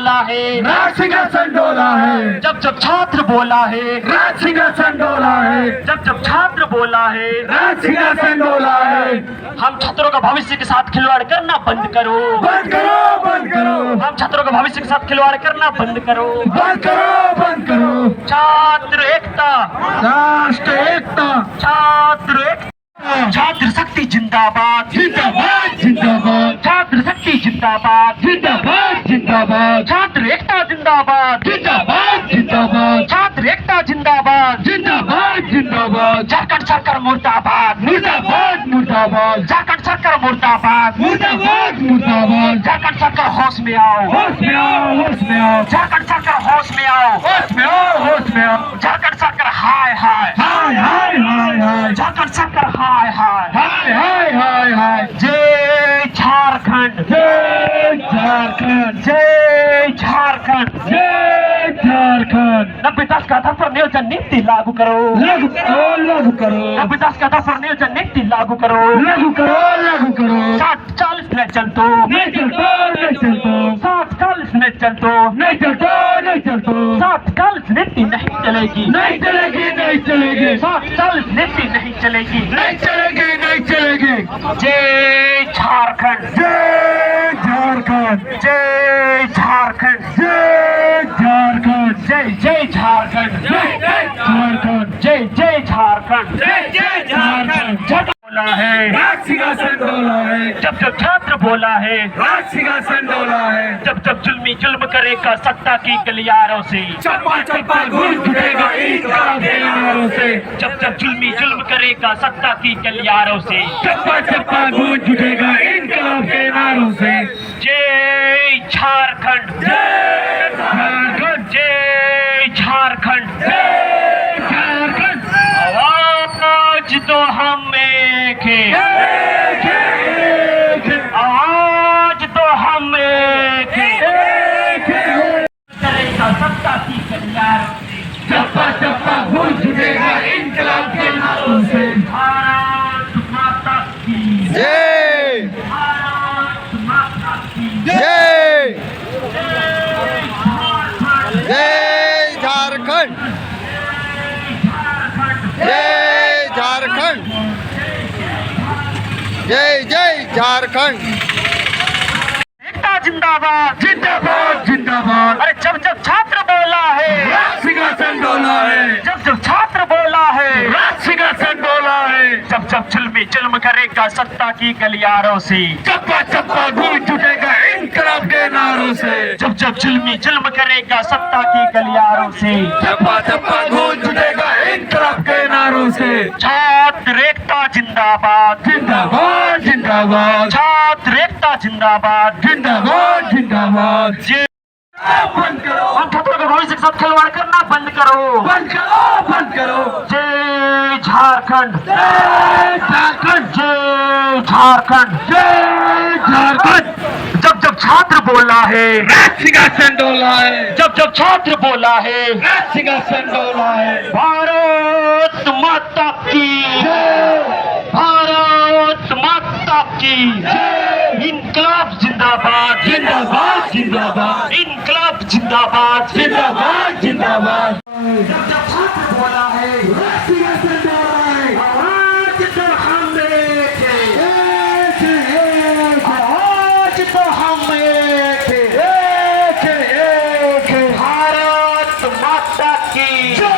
बोला है राज सिंहासन डोला है। जब जब छात्र बोला है राज सिंहासन डोला है। जब जब छात्र बोला है राज सिंहासन डोला है। हम छात्रों का भविष्य के साथ खिलवाड़ करना बंद करो, बंद करो, बंद करो। हम छात्रों का भविष्य के साथ खिलवाड़ करना बंद करो, बंद करो, बंद करो। छात्र एकता, राष्ट्र एकता, छात्र एकता, छात्र शक्ति जिंदाबाद जिंदाबाद जिंदाबाद, छात्र शक्ति जिंदाबाद जिंदाबाद जिंदाबाद, छात्र एकता जिंदाबाद जिंदाबाद जिंदाबाद, छात्र एकता जिंदाबाद जिंदाबाद जिंदाबाद, झारखंड सरकार मुर्दाबाद मुर्दाबाद मुर्दाबाद, झारखंड सरकार मुर्दाबाद मुर्दाबाद मुर्दाबाद। झारखंड सरकार होश में आओ, होश में आओ, होश में आओ, झारखंड सरकार होश में आओ, होश में आओ, होश में आओ। झारखंड सरकार हाय हाय हाय हाय हाय हाय, झारखंड सरकार हाय हाय हाय हाय हाय हाय। जय झारखंड, जय झारखंड, जय झारखंड। जय झारखंड। 90-10 का आधार पर नियोजन नीति लागू करो, लागू करो, लागू करो, 90-10 का आधार पर नियोजन नीति लागू करो, लागू करो, लागू करो। 60-40 में चल तो, नहीं चलतो, नहीं चलतो, 60-40 में चल तो, नहीं चलतो, नहीं चलतो, 60-40 नीति नहीं चलेगी, नहीं चलेगी, नहीं चलेगी, 60-40 नीति नहीं चलेगी। नहीं चलेगी, नहीं चलेगी। जय झारखंड, जय झारखंड, जय झारखंड, जय झारखंड, जय जय झारखंड, जय जय झारखंड, जय जय झारखंड। जय जय झारखंड। जब बोला है राज सिंहासन डोला है। जब जब छात्र बोला है राज सिंहासन डोला है। जब जब जुल्मी जुल्म करेगा सत्ता की गलियारों से, चप्पा चप्पा गूंज उठेगा इंकलाब के नारों से। जब जब जुल्मी जुल्म करेगा सत्ता की गलियारों से, चप्पा चप्पा गूंज उठेगा इंकलाब के नारों से। जय झारखंड, जय झारखंड, जय झारखंड। जय झारखंड। आवाज तो हम एक है, एक है, एक है, आवाज तो हम एक है, एक है। करेगा सत्ता की गलियारों से, चप्पा चप्पा गूंज उठेगा इंकलाब के नारों से। भारत माता की जय, भारत माता की जय, जय झारखंड, जय झारखंड, जय झारखंड, जय जय झारखंड। एकता जिंदाबाद, जिंदाबाद जिंदाबाद। अरे जब जब छात्र बोला है राज सिंहासन डोला है। जब जब छात्र बोला है राज सिंहासन डोला है। जब जब जुल्मी जुल्म करेगा सत्ता की गलियारों से, चप्पा चप्पा गूंज उठेगा इंकलाब के नारों से। जब जब जुल्मी जुल्म करेगा सत्ता की गलियारों से, चप्पा चप्पा गूंज उठेगा इंकलाब के नारों से। छात्र एकता जिंदाबाद, जिंदाबाद जिंदाबाद, छात्र एकता जिंदाबाद। जिंदाबाद जिंदाबाद। जय बंद करो, हम छात्रों के भविष्य के साथ खिलवाड़ करना बंद करो। बंद करो, बंद करो। जय झारखंड, जय झारखंड, जय झारखंड, जय झारखंड। जब जब छात्र बोला है राज सिंहासन डोला है। जब जब छात्र बोला है राज सिंहासन डोला है। भारत माता की जय, भारत माता की इनकलाब जिंदाबाद, जिंदाबाद जिंदाबाद, इनकलाब जिंदाबाद। जिंदाबाद जिंदाबाद। जब जब छात्र बोला है राज सिंहासन डोला है। आवाज तो हम एक है, एक है, एक है, आवाज तो हम एक है, एक है, एक है। भारत माता की जय,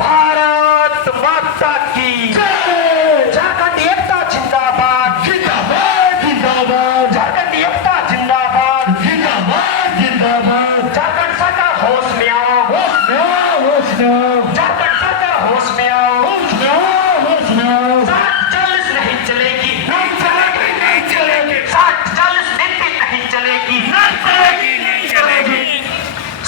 भारत माता की जय, झारखंड एकता जिंदाबाद, जिंदाबाद जिंदाबाद, झारखंड एकता जिंदाबाद। जिंदाबाद जिंदाबाद। झारखंड सरकार होश में आओ, होश में आओ, होश में आओ, झारखंड सरकार होश में आओ। होश में आओ, होश में आओ। 60-40 नहीं चलेगी, नहीं चलेगी, नहीं चलेगी, 60-40 नीति नहीं चलेगी, नहीं चलेगी, नहीं चलेगी,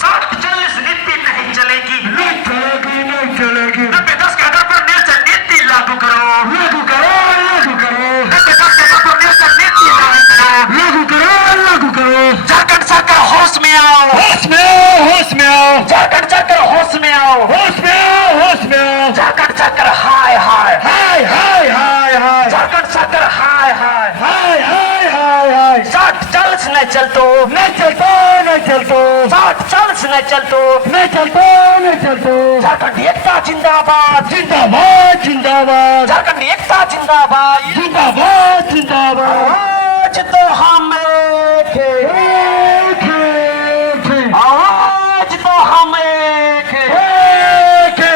60-40 नीति नहीं चलेगी। नहीं चलेगी, नहीं चलेगी। 90-10 के आधार पर नियोजन नीति लागू करो, लागू करो, लागू करो, 90-10 के आधार पर नियोजन नीति लागू करो। लागू करो, लागू करो। झारखंड सरकार होश में आओ, होश में आओ, होश में आओ, झारखंड सरकार होश में आओ, होश में आओ, होश में आओ। झारखंड सरकार हाय हाय, हाय हाय हाय हाय, झारखंड सरकार हाय हाय। हाय हाय हाय हाय। 60-40 नहीं चलतो, नहीं चलतो, नहीं चलतो, साठ चालीस नहीं चलतो, नहीं चलतो, नहीं चलतो। झारखंड एकता जिंदाबाद, जिंदाबाद, जिंदाबाद, झारखंड एकता जिंदाबाद, जिंदाबाद, जिंदाबाद। आज तो हम एक हैं, एक है, एक है, आज तो हम एक हैं। एक है,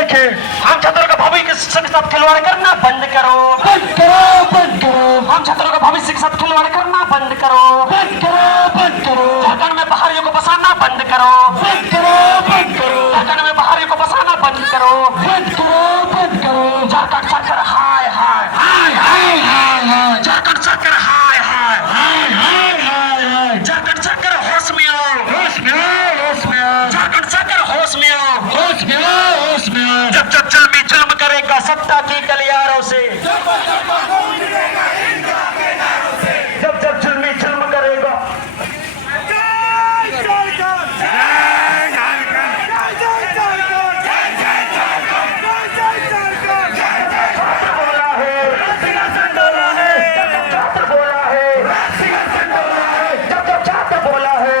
एक है। हम छात्रों का भविष्य के साथ खिलवाड़ करना बंद करो, बंद करो, बंद करो, हम छात्रों का भविष्य के साथ खिलवाड़ करना बंद करो, बंद करो, बंद करो, झारखंड में बाहरियों को बसाना बंद करो, बंद करो, बंद करो, झारखंड में बाहरियों को बसाना बंद करो। बंद करो, बंद करो। झारखंड सरकार हाय हाय, हाय, हाय, हाय, हाय, झारखंड सरकार हाय हाय, हाय, हाय, हाय, हाय। झारखंड सरकार होश में आओ, होश में आओ, होश में आओ, झारखंड सरकार होश में आओ। होश में आओ, होश में आओ। जब जब जुल्म करेगा सत्ता की गलियारों से, जब जब जुल्म करेगा, छात्र बोला है, छात्र बोला है, जब जब छात्र बोला है,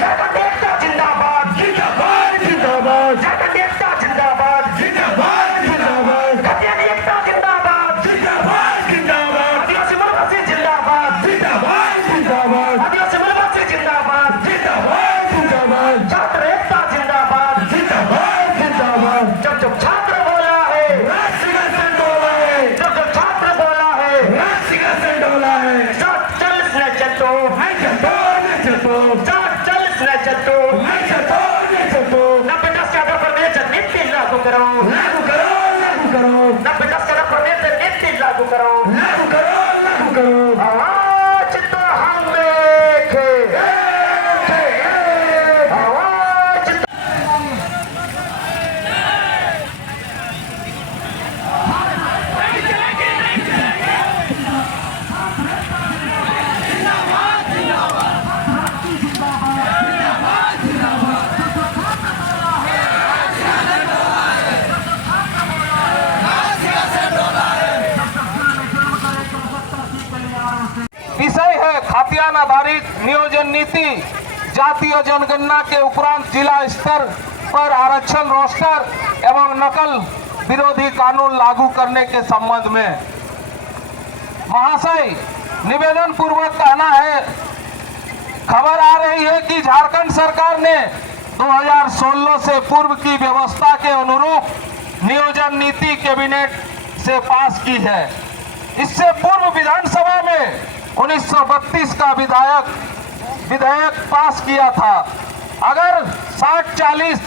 झारखंड एकता जिंदाबाद, जिंदाबाद, जिंदाबाद, झारखंड एकता जिंदाबाद, जिंदाबाद, जिंदाबाद, खतियानी एकता जिंदाबाद, जिंदाबाद, जिंदाबाद, आदिवासी मूलवासी जिंदाबाद, जिंदाबाद, जिंदाबाद, आदिवासी मूलवासी जिंदाबाद, जिंदाबाद, जिंदाबाद, छात्र एकता जिंदाबाद। जिंदाबाद, जिंदाबाद। जब जब छात्र बोला है, राष्ट्रीय संडोला है, जब जब छात्र बोला है, राष्ट्रीय संडोला है। साठ चालीस न चलतो, नहीं चलतो, नहीं चलतो, साठ चालीस न चलतो, नहीं चलतो, नहीं चलतो। 90-10 के आधार पर मेजर नीति लागू करो, लागू करो, लागू करो, 90-10 के आधार पर मेजर नीति लागू करो। लागू करो, लागू करो। आज तो हम एक हैं, आज तो विषय है खाद्यान्न आधारित नियोजन नीति। जातीय जनगणना के उपरांत जिला स्तर पर आरक्षण रोस्टर एवं नकल विरोधी कानून लागू करने के संबंध में महाशय निवेदन पूर्वक कहना है, खबर आ रही है कि झारखंड सरकार ने 2016 से पूर्व की व्यवस्था के अनुरूप नियोजन नीति कैबिनेट से पास की है। इससे पूर्व विधानसभा में 1932 का विधेयक पास किया था। अगर 60-40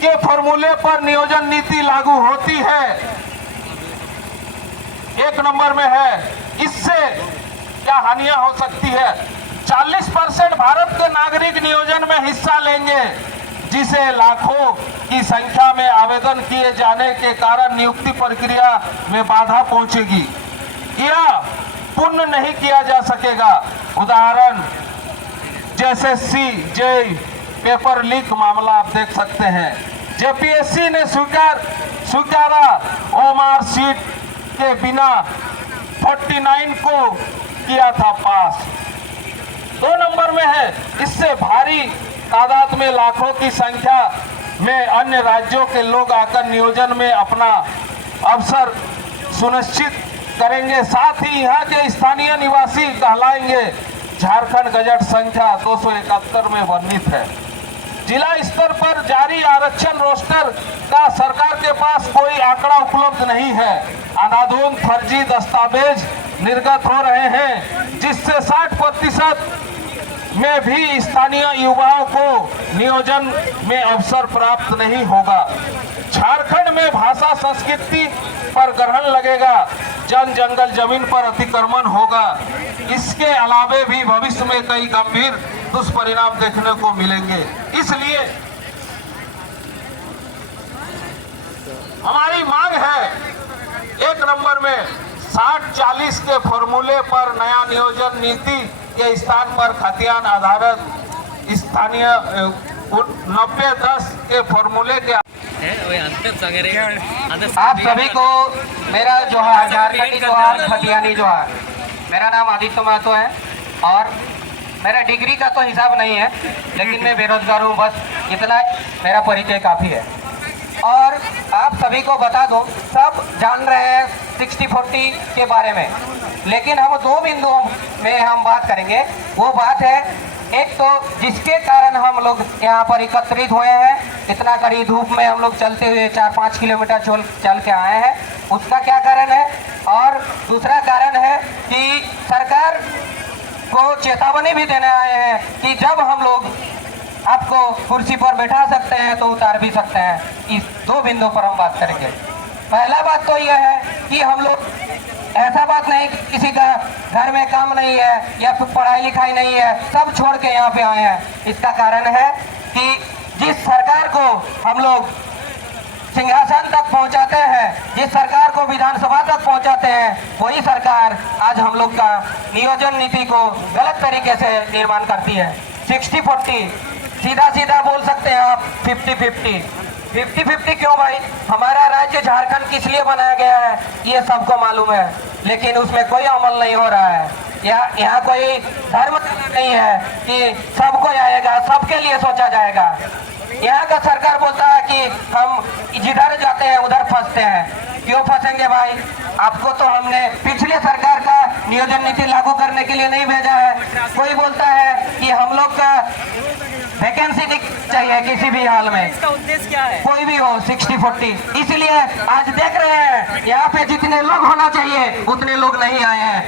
के फॉर्मूले पर नियोजन नीति लागू होती है, एक नंबर में है, इससे क्या हानियां हो सकती है। 40% भारत के नागरिक नियोजन में हिस्सा लेंगे, जिसे लाखों की संख्या में आवेदन किए जाने के कारण नियुक्ति प्रक्रिया में बाधा पहुंचेगी या पूर्ण नहीं किया जा सकेगा। उदाहरण जैसे जेईई पेपर लीक मामला आप देख सकते हैं। जेपीएससी ने स्वीकारा ओएमआर सीट के बिना 49 को किया था पास। 2 नंबर में है, इससे भारी तादाद में लाखों की संख्या में अन्य राज्यों के लोग आकर नियोजन में अपना अवसर सुनिश्चित करेंगे, साथ ही यहाँ के स्थानीय निवासी कहलाएंगे। झारखंड गजट संख्या 271 में वर्णित है। जिला स्तर पर जारी आरक्षण रोस्टर का सरकार के पास कोई आंकड़ा उपलब्ध नहीं है। अनाधून फर्जी दस्तावेज निर्गत हो रहे हैं, जिससे 60% में भी स्थानीय युवाओं को नियोजन में अवसर प्राप्त नहीं होगा। झारखंड में भाषा संस्कृति पर ग्रहण लगेगा, जंगल जमीन पर अतिक्रमण होगा। इसके अलावे भी भविष्य में कई गंभीर दुष्परिणाम देखने को मिलेंगे। इसलिए हमारी मांग है, एक नंबर में 60-40 के फॉर्मूले पर नया नियोजन नीति के स्थान पर खाद्यान्न आधारित स्थानीय 90-10 के फॉर्मूले के आप सभी को मेरा जोहार, झारखंडी जोहार, खतियानी जोहार। मेरा नाम आदित्य महतो है और मेरा डिग्री का तो हिसाब नहीं है, लेकिन मैं बेरोजगार हूँ, बस इतना मेरा परिचय काफ़ी है। और आप सभी को बता दूं, सब जान रहे हैं 60-40 के बारे में, लेकिन हम दो बिंदुओं में हम बात करेंगे। वो बात है, एक तो जिसके कारण हम लोग यहाँ पर एकत्रित हुए हैं, इतना कड़ी धूप में हम लोग चलते हुए 4-5 किलोमीटर चल के आए हैं, उसका क्या कारण है। और दूसरा कारण है कि सरकार को चेतावनी भी देने आए हैं कि जब हम लोग आपको कुर्सी पर बैठा सकते हैं तो उतार भी सकते हैं। इस दो बिंदु पर हम बात करेंगे। पहला बात तो यह है कि हम लोग, ऐसा बात नहीं किसी का घर में काम नहीं है या फिर पढ़ाई लिखाई नहीं है, सब छोड़ के यहाँ पे आए हैं। इसका कारण है कि जिस सरकार को हम लोग सिंहासन तक पहुंचाते हैं, जिस सरकार को विधानसभा तक पहुंचाते हैं, वही सरकार आज हम लोग का नियोजन नीति को गलत तरीके से निर्माण करती है। 60-40 सीधा बोल सकते हैं आप, 50-50 क्यों भाई? हमारा राज्य झारखंड किस लिए बनाया गया है ये सबको मालूम है, लेकिन उसमें कोई अमल नहीं हो रहा है। यहाँ कोई धर्म नहीं है कि सबको आएगा, सबके लिए सोचा जाएगा। यहाँ का सरकार बोलता है कि हम जिधर जाते हैं उधर फंसते हैं। क्यों फंसेंगे भाई? आपको तो हमने पिछले सरकार का नियोजन नीति लागू करने के लिए नहीं भेजा है। कोई बोलता है कि हम लोग का वैकेंसी चाहिए किसी भी हाल में, इसका उद्देश्य क्या है? कोई भी हो, 60-40। इसलिए आज देख रहे हैं यहाँ पे जितने लोग होना चाहिए उतने लोग नहीं आए हैं।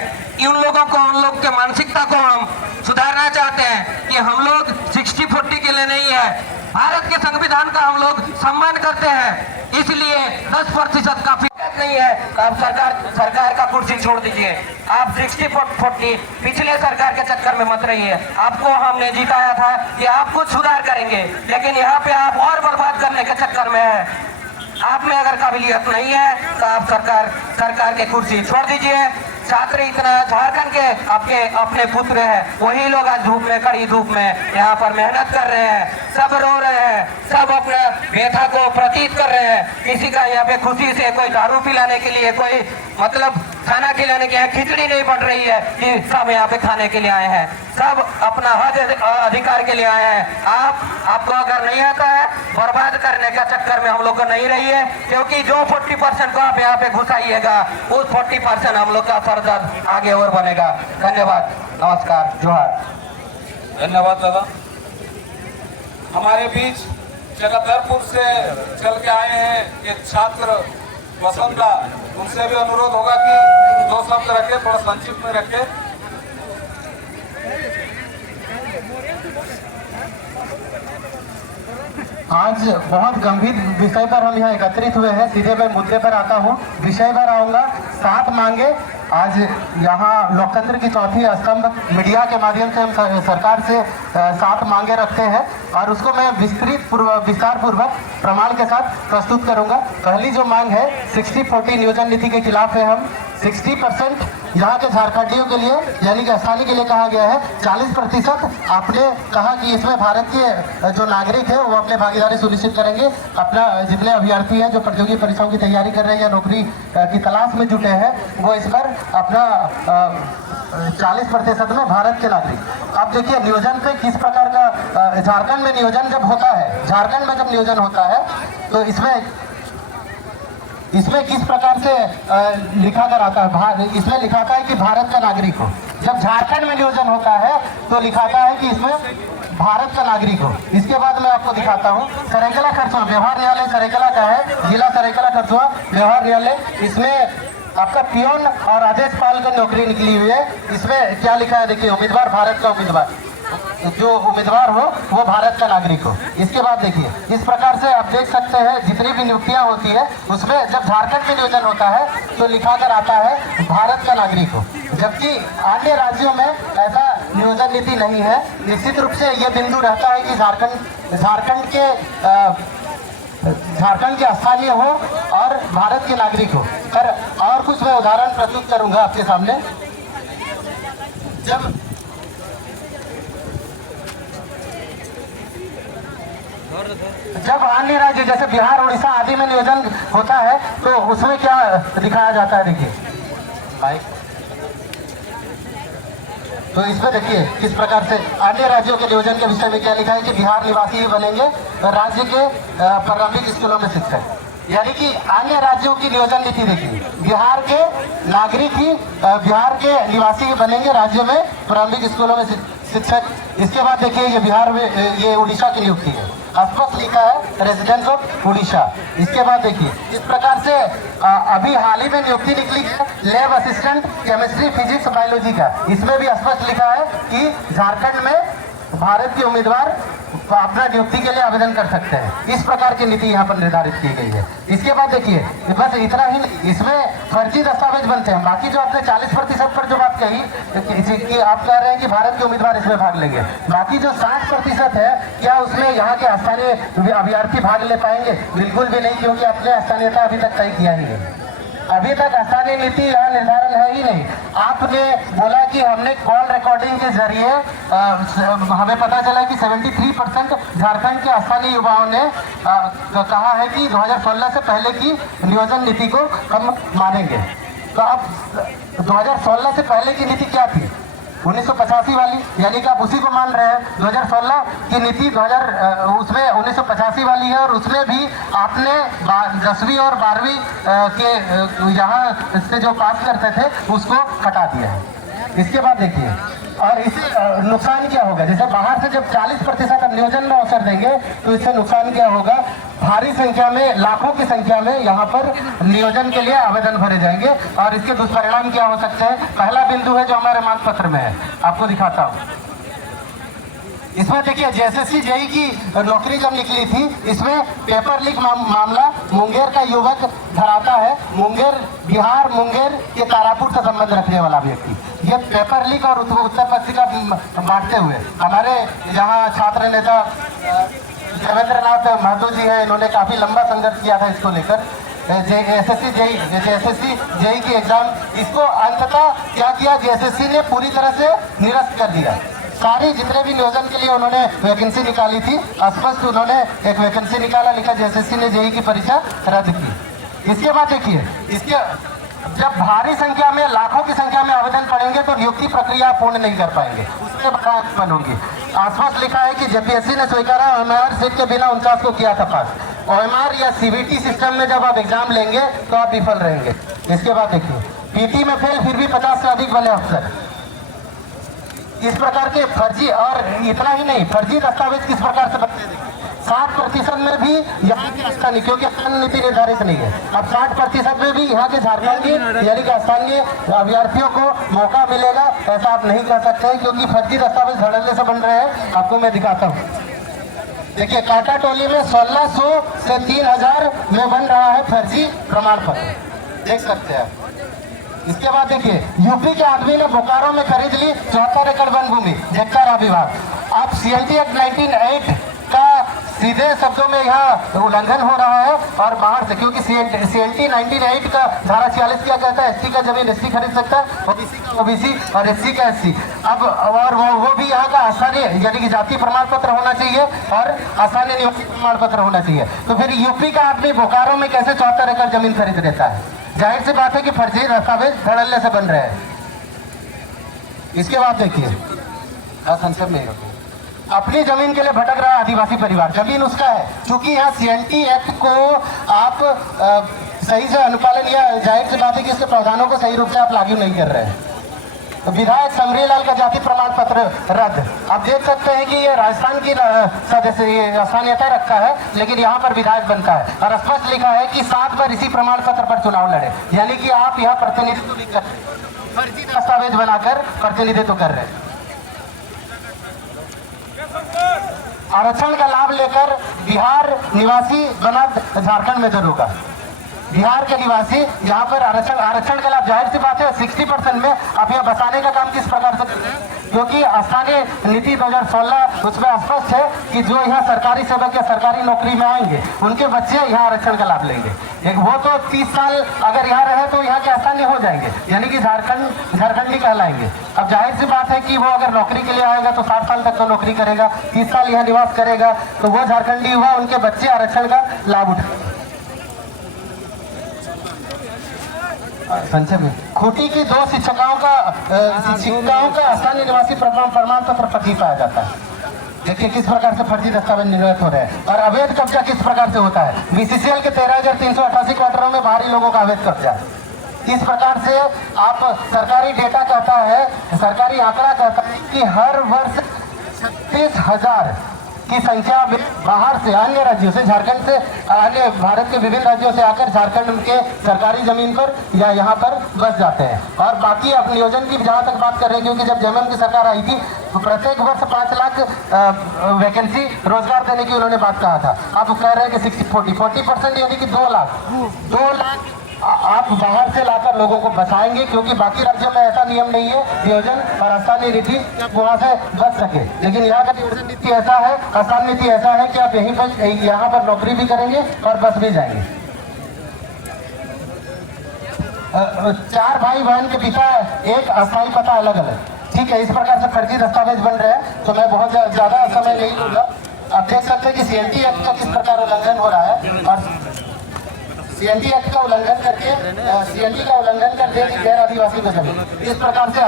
उन लोगों को, उन लोग के मानसिकता को हम सुधारना चाहते हैं कि हम लोग 60-40 के लिए नहीं है। भारत के संविधान का हम लोग सम्मान करते हैं, इसलिए 10% काफी नहीं है। आप सरकार का कुर्सी छोड़ दीजिए। आप 60-40 पिछले सरकार के चक्कर में मत रहिए। आपको हमने जिताया था कि आप कुछ सुधार करेंगे, लेकिन यहाँ पे आप और बर्बाद करने के चक्कर में है। आप में अगर काबिलियत नहीं है तो आप सरकार के कुर्सी छोड़ दीजिए। छात्र इतना झारखंड के आपके अपने पुत्र हैं, वही लोग आज धूप में, कड़ी धूप में यहाँ पर मेहनत कर रहे हैं, सब रो रहे हैं, सब अपना व्यथा को प्रतीत कर रहे हैं। किसी का यहाँ पे खुशी से कोई दारू पिलाने के लिए, कोई मतलब खाना खिलाने के लिए खिचड़ी नहीं बन रही है कि सब यहाँ पे खाने के लिए आए हैं, सब अपना हद अधिकार के लिए आए हैं। आपको अगर नहीं आता है, बर्बाद करने का चक्कर में हम लोग को नहीं रही है, क्योंकि जो 40% को आप यहाँ पे घुसाइएगा, उस 40% हम लोग का सरदर्द आगे और बनेगा। धन्यवाद, नमस्कार, जोहार। धन्यवाद दादा। हमारे बीच जगदलपुर से चल के आए हैं ये छात्र वसंता, उनसे भी अनुरोध होगा कि 2 शब्द रखे, थोड़ा संक्षिप्त में रखे। आज बहुत गंभीर विषय पर हम यहाँ एकत्रित हुए हैं। सीधे मैं मुद्दे पर आता हूँ, विषय पर आऊँगा। 7 मांगे आज यहाँ लोकतंत्र की चौथी स्तंभ मीडिया के माध्यम से हम सरकार से 7 मांगे रखते हैं और उसको मैं विस्तार पूर्वक प्रमाण के साथ प्रस्तुत करूँगा। पहली जो मांग है, 60-40 नियोजन नीति के खिलाफ है हम। 60% यहाँ के झारखंडियों के लिए, यानी कि स्थानीय के लिए कहा गया है। 40% आपने कहा कि इसमें भारत के जो नागरिक है वो अपने भागीदारी सुनिश्चित करेंगे। अपना जितने अभ्यर्थी हैं जो प्रतियोगी परीक्षाओं की तैयारी कर रहे हैं या नौकरी की तलाश में जुटे हैं, वो इस पर अपना 40% में भारत के नागरिक। अब देखिए नियोजन पे किस प्रकार का, झारखंड में नियोजन जब होता है, झारखंड में जब नियोजन होता है तो इसमें किस प्रकार से लिखा कर आता है। इसमें लिखाता है कि भारत का नागरिक हो। जब झारखंड में नियोजन होता है तो लिखाता है कि इसमें भारत का नागरिक हो। इसके बाद मैं आपको दिखाता हूँ, सरायकेला खरसुआ व्यवहार न्यायालय सरायकेला का है, जिला सरायकेला खरसुआ व्यवहार न्यायालय। इसमें आपका पियोन और आदेश पाल की नौकरी निकली हुई है। इसमें क्या लिखा है देखिए, उम्मीदवार भारत का उम्मीदवार, जो उम्मीदवार हो वो भारत का नागरिक हो। इसके बाद देखिए, इस प्रकार से आप देख सकते हैं जितनी भी नियुक्तियां होती है उसमें जब झारखंड में नियोजन होता है तो लिखा कर आता है भारत का नागरिक हो, जबकि अन्य राज्यों में ऐसा नियोजन नीति नहीं है। निश्चित रूप से यह बिंदु रहता है कि झारखंड के स्थानीय हो और भारत के नागरिक हो। पर और कुछ मैं उदाहरण प्रस्तुत करूंगा आपके सामने। जब अन्य राज्य जैसे बिहार, उड़ीसा आदि में नियोजन होता है तो उसमें क्या दिखाया जाता है, देखिए तो इसमें देखिए किस प्रकार से अन्य राज्यों के नियोजन के विषय में क्या लिखा है कि बिहार निवासी ही बनेंगे राज्य के प्रारंभिक स्कूलों में शिक्षक। यानी कि अन्य राज्यों की नियोजन नीति देखिए, बिहार के नागरिक ही बिहार के निवासी ही बनेंगे राज्य में प्रारंभिक स्कूलों में शिक्षक। इसके बाद देखिए ये बिहार में ये उड़ीसा की नियुक्ति है, स्पष्ट लिखा है रेजिडेंस ऑफ उड़ीसा। इसके बाद देखिए इस प्रकार से अभी हाल ही में नियुक्ति निकली है lab assistant chemistry physics biology का, इसमें भी स्पष्ट लिखा है कि झारखंड में भारत के उम्मीदवार अपना नियुक्ति के लिए आवेदन कर सकते हैं। इस प्रकार की नीति यहाँ पर निर्धारित की गई है। इसके बाद देखिए बस इतना ही, इसमें फर्जी दस्तावेज बनते हैं। बाकी जो आपने 40% पर जो बात कही कि आप कह रहे हैं कि भारत के उम्मीदवार इसमें भाग लेंगे, बाकी जो 60% है क्या उसमें यहाँ के स्थानीय अभ्यर्थी भाग ले पाएंगे? बिल्कुल भी नहीं, क्योंकि अपने स्थानीयता अभी तक तय किया ही नहीं। अभी तक स्थानीय नीति यहाँ निर्धारण है ही नहीं। आपने बोला कि हमने कॉल रिकॉर्डिंग के जरिए हमें पता चला कि 73% झारखंड के स्थानीय युवाओं ने कहा है कि 2016 से पहले की नियोजन नीति को हम मानेंगे। तो अब 2016 से पहले की नीति क्या थी? 1985 वाली, यानी कि आप उसी को मान रहे हैं। 2016 की नीति उसमें 1985 वाली है, और उसमें भी आपने 10वीं और 12वीं के यहाँ से जो पास करते थे उसको हटा दिया है। इसके बाद देखिए, और इससे नुकसान क्या होगा? जैसे बाहर से जब 40% अब नियोजन में अवसर देंगे तो इससे नुकसान क्या होगा? भारी संख्या में, लाखों की संख्या में यहाँ पर नियोजन के लिए आवेदन भरे जाएंगे, और इसके दुष्परिणाम क्या हो सकते हैं? पहला बिंदु है जो हमारे मांग पत्र में है, आपको दिखाता हूँ। इसमें देखिए जेएसएससी जेई की नौकरी जब निकली थी, इसमें पेपर लीक मामला मुंगेर का युवक धराता है। मुंगेर, बिहार मुंगेर के तारापुर से संबंध रखने वाला व्यक्ति, ये पेपर लीक और उत्तर पत्रिका बांटते हुए हमारे यहाँ छात्र नेता देवेंद्र नाथ महतो जी है, इन्होंने काफी लंबा संघर्ष किया था इसको लेकर। जेएसएससी जेई की एग्जाम, इसको अंततः क्या किया? जेएसएससी ने पूरी तरह से निरस्त कर दिया। सारी जितने भी नियोजन के लिए उन्होंने वैकेंसी निकाली थी, स्पष्ट उन्होंने एक वैकेंसी निकाला, लिखा जेएसएससी ने जेई की परीक्षा रद्द की। इसके बाद देखिए, इसके जब भारी संख्या में, लाखों की संख्या में आवेदन पड़ेंगे तो नियुक्ति प्रक्रिया पूर्ण नहीं कर पाएंगे, उसमें बदलाव होगी। स्पष्ट लिखा है कि जेपीएससी ने स्वीकारा ओएमआर सीट के बिना 49 को किया था पास। ओएमआर या सीबीटी सिस्टम में जब आप एग्जाम लेंगे तो आप विफल रहेंगे। इसके बाद देखिए, पीटी में फेल फिर भी 50 से अधिक बने अफसर। इस प्रकार के फर्जी, और इतना ही नहीं, फर्जी दस्तावेज किस प्रकार से बनते हैं? 60% में भी यहाँ के स्थानीय, क्योंकि स्थानीय नीति निर्धारित नहीं है, अब 60% में भी यहाँ के झारखंड के यानी कि स्थानीय अभ्यर्थियों को मौका मिलेगा, ऐसा आप नहीं कह सकते हैं, क्योंकि फर्जी दस्तावेज धड़ल्ले से बन रहे हैं। आपको मैं दिखाता हूँ, देखिए कांटा टोली में 1600 से 3000 में बन रहा है फर्जी प्रमाण पत्र, देख सकते हैं। इसके बाद देखिए, यूपी के आदमी ने बोकारो में खरीद ली 74 एकड़ वन भूमि, झक्कार विभाग। अब सीएनटी एक्ट 1908 का सीधे शब्दों में यहाँ उल्लंघन हो रहा है, और बाहर से, क्योंकि सीएनटी 1908 का धारा 46 क्या कहता है? एसटी का जमीन एसटी खरीद सकता है, ओबीसी का ओबीसी और एससी का एससी। अब और वो भी यहाँ का स्थानीय यानी कि जाति प्रमाण पत्र होना चाहिए और स्थानीय निवासी प्रमाण पत्र होना चाहिए। तो फिर यूपी का आदमी बोकारो में कैसे 74 एकड़ जमीन खरीद लेता है? जाहिर सी बात है कि फर्जी दस्तावेज धड़ल्ले से बन रहे हैं। इसके बाद देखिए, संक्षेप में अपनी जमीन के लिए भटक रहा आदिवासी परिवार, जमीन उसका है, क्योंकि यहाँ सीएनटी एक्ट को आप सही से अनुपालन, या जाहिर सी बात है कि इसके प्रावधानों को सही रूप से आप लागू नहीं कर रहे हैं। विधायक समरीलाल का जाति प्रमाण पत्र रद्द। आप देख सकते हैं कि ये राजस्थान की सदस्य स्थानीयता रखता है, लेकिन यहाँ पर विधायक बनता है, और स्पष्ट लिखा है कि 7 बार इसी प्रमाण पत्र पर चुनाव लड़े, यानी कि आप यहाँ प्रतिनिधित्व नहीं कर, फर्जी दस्तावेज बनाकर प्रतिनिधित्व कर रहे हैं। आरक्षण का लाभ लेकर बिहार निवासी बना झारखंड में दरोगा। बिहार के निवासी यहाँ पर आरक्षण का लाभ, जाहिर सी बात है 60% में आप यहाँ बसाने का काम किस प्रकार से करते हैं? क्योंकि स्थानीय नीति 2016 उसमें स्पष्ट है कि जो यहाँ सरकारी सेवक या सरकारी नौकरी में आएंगे उनके बच्चे यहाँ आरक्षण का लाभ लेंगे। एक वो तो 30 साल अगर यहाँ रहे तो यहाँ के स्थानीय हो जाएंगे, यानी कि झारखंडी कहलाएंगे। अब जाहिर सी बात है कि वो अगर नौकरी के लिए आएगा तो 60 साल तक तो नौकरी करेगा, 30 साल यहाँ निवास करेगा, तो वो झारखंडी हुआ, उनके बच्चे आरक्षण का लाभ उठाएंगे। संचय में खूंटी की 2 शिक्षिकाओं का स्थानीय निवासी प्रमाण पत्र फर्जी पाया जाता है। देखिए किस प्रकार से फर्जी दस्तावेज निर्गत हो रहे हैं और अवैध कब्जा किस प्रकार से होता है। बीसीसीएल के 13,388 क्वार्टरों में बाहरी लोगों का अवैध कब्जा है। इस प्रकार से आप सरकारी डेटा कहता है, सरकारी आंकड़ा कहता है कि हर वर्ष 36,000 की संख्या में बाहर से अन्य राज्यों से, झारखंड से, अन्य भारत के विभिन्न राज्यों से आकर झारखंड के सरकारी जमीन पर या यहाँ पर बस जाते हैं। और बाकी अब नियोजन की जहाँ तक बात कर रहे हैं, क्योंकि जब जेएमएम की सरकार आई थी तो प्रत्येक वर्ष 5 लाख वैकेंसी रोजगार देने की उन्होंने बात कहा था। आप कह रहे हैं कि 40% यानी कि 2 लाख आप बाहर से लाकर लोगों को बसाएंगे, क्योंकि बाकी राज्यों में ऐसा नियम नहीं है नियोजन और स्थानीय नीति वहाँ से बच सके। लेकिन यहाँ का नियोजन नीति ऐसा है, स्थानीय नीति ऐसा है कि आप यहीं पर यहाँ पर नौकरी भी करेंगे और बस भी जाएंगे। 4 भाई बहन के पिता एक अस्थायी पता अलग अलग, ठीक है। इस प्रकार से फर्जी दस्तावेज बन रहे हैं। तो मैं बहुत ज्यादा समय नहीं लूंगा। आप देख सकते हैं कि सीएनटी एक्ट का किस प्रकार उल्लंघन हो रहा है और सीएनटी एक्ट का उल्लंघन करके सीएनटी का उल्लंघन करके गैर आदिवासी को जमीन, इस प्रकार से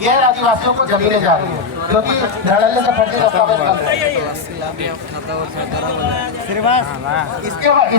गैर आदिवासियों को जमीनें जा रही है, क्योंकि धड़ल्ले से फर्जी दस्तावेज बन रहे हैं। इसके बाद